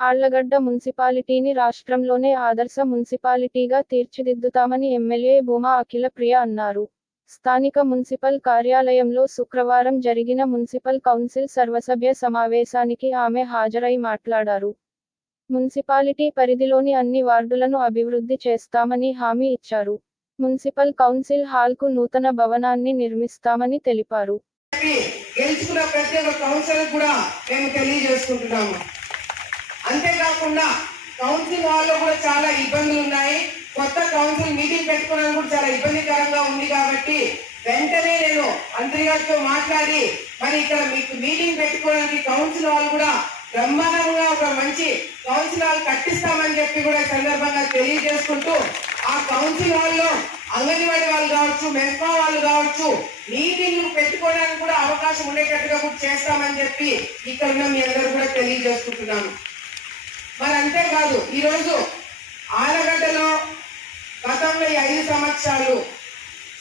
ఆళ్ళగడ్డ మున్సిపాలిటీని రాష్ట్రంలోనే ఆదర్శ మున్సిపాలిటీగా తీర్చిదిద్దుతామని ఎమ్మెల్యే భూమా అఖిల ప్రియ అన్నారు. స్థానిక మున్సిపల్ కార్యాలయంలో శుక్రవారం జరిగిన మున్సిపల్ కౌన్సిల్ సర్వసభ్య సమావేశానికి ఆమె హాజరై మాట్లాడారు. మున్సిపాలిటీ పరిధిలోని అన్ని వార్డులను అభివృద్ధి చేస్తామని హామీ ఇచ్చారు. మున్సిపల్ కౌన్సిల్ హాల్కు నూతన భవనాన్ని నిర్మిస్తామని తెలిపారు. గెలుచుకున్న ప్రతి ఒక్క కౌన్సిలర్ కూడా మేము తెలియజేసుకుంటున్నాము. అంతేకాకుండా కౌన్సిల్ హాల్లో కూడా చాలా ఇబ్బందులు ఉన్నాయి. కొత్త కౌన్సిల్ మీటింగ్ పెట్టుకోవడానికి కూడా చాలా ఇబ్బందికరంగా ఉంది కాబట్టి వెంటనే నేను మంత్రి గారితో మాట్లాడి మరి ఇక్కడ మీకు మీటింగ్ పెట్టుకోవడానికి కౌన్సిల్ హాల్ కూడా బ్రహ్మాండంగా ఒక మంచి కౌన్సిల్ హాల్ కట్టిస్తామని చెప్పి కూడా సందర్భంగా తెలియజేసుకుంటూ ఆ కౌన్సిల్ హాల్లో అంగన్వాడీ వాళ్ళు కావచ్చు మెహ్మా వాళ్ళు కావచ్చు మీటింగ్ పెట్టుకోవడానికి కూడా అవకాశం ఉండేటట్టుగా కూడా చేస్తామని చెప్పి ఇక్కడ ఉన్న మీ అందరూ కూడా తెలియజేసుకుంటున్నాను. మరి అంతేకాదు ఈరోజు ఆలగడ్డలో గతంలో ఈ ఐదు సంవత్సరాలు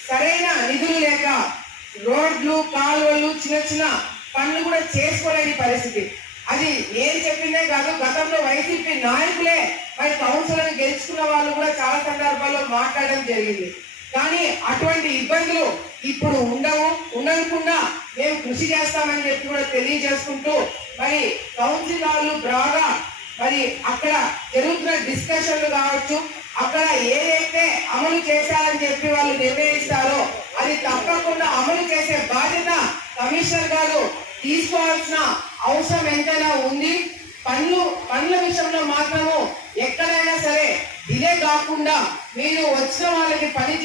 సరైన నిధులు లేక రోడ్లు కాలువలు చిన్న చిన్న పనులు కూడా చేసుకోలేని పరిస్థితి. అది నేను చెప్పిందే కాదు గతంలో వైసీపీ నాయకులే మరి కౌన్సిలర్ని గెలుచుకున్న వాళ్ళు కూడా చాలా సందర్భాల్లో మాట్లాడడం జరిగింది. కానీ అటువంటి ఇబ్బందులు ఇప్పుడు ఉండవు ఉండకుండా మేము కృషి చేస్తామని చెప్పి కూడా తెలియజేసుకుంటూ మరి కౌన్సిల్ వాళ్ళు బాగా మరి అక్కడ జరుగుతున్న డిస్కషన్లు కావచ్చు అక్కడ ఏదైతే అమలు చేశారని చెప్పి వాళ్ళు నిర్ణయిస్తారో అది తప్పకుండా అమలు చేసే బాధ్యత కమిషనర్ గారు తీసుకోవాల్సిన అవసరం ఎంతైనా ఉంది. పన్ను పన్నుల విషయంలో మాత్రము ఎక్కడైనా సరే డిలే కాకుండా మీరు వచ్చిన వాళ్ళకి పని చే-